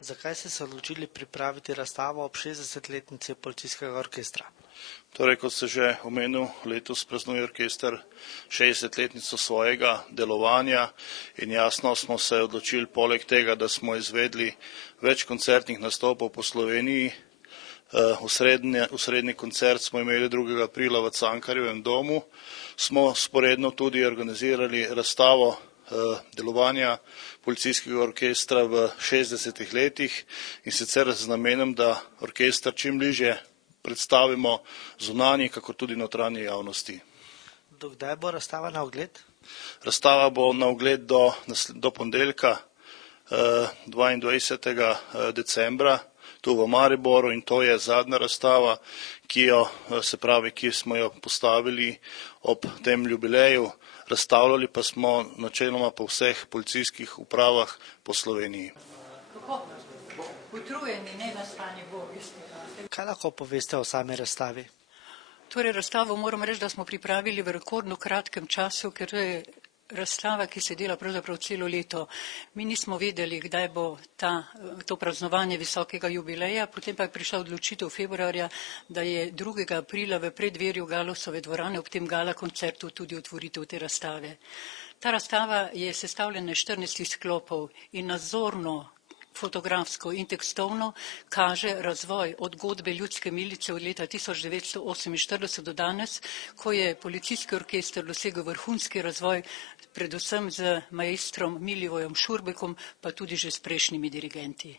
Zakaj ste se odločili pripraviti razstavo ob 60-letnici policijskega orkestra? Torej, kot ste že omenil, letos praznuje orkester 60-letnico svojega delovanja in jasno smo se odločili poleg tega, da smo izvedli več koncertnih nastopov po Sloveniji. Osrednji koncert smo imeli 2. aprila v Cankarjevem domu. Smo sporedno tudi organizirali razstavo delovanja policijskega orkestra v 60 letih in sicer z namenom, da orkester čim bližje predstavimo zunanji, kako tudi notranji javnosti. Do kdaj bo razstava na ogled? Razstava bo na ogled do ponedeljka 22. decembra tu v Mariboru in to je zadnja razstava, ki smo jo postavili ob tem jubileju. Razstavljali pa smo načeloma po vseh policijskih upravah po Sloveniji. Kako utrujeni, nenaspani bogi ste? Kaj lahko poveste o sami razstavi? Torej, razstavo moram reči, da smo pripravili v rekordno kratkem času, ker je razstava, ki se dela pravzaprav celo leto. Mi nismo vedeli, kdaj bo to praznovanje visokega jubileja, potem pa je prišla odločitev februarja, da je 2. aprila v preddverju Galusove dvorane ob tem gala koncertu tudi otvoritev te razstave. Ta razstava je sestavljena iz 14 sklopov in nazorno, fotografsko in tekstovno kaže razvoj od godbe ljudske milice od leta 1948 do danes, ko je policijski orkester dosegel vrhunski razvoj, predvsem z maestrom Milivojem Šurbekom, pa tudi že s prejšnjimi dirigenti.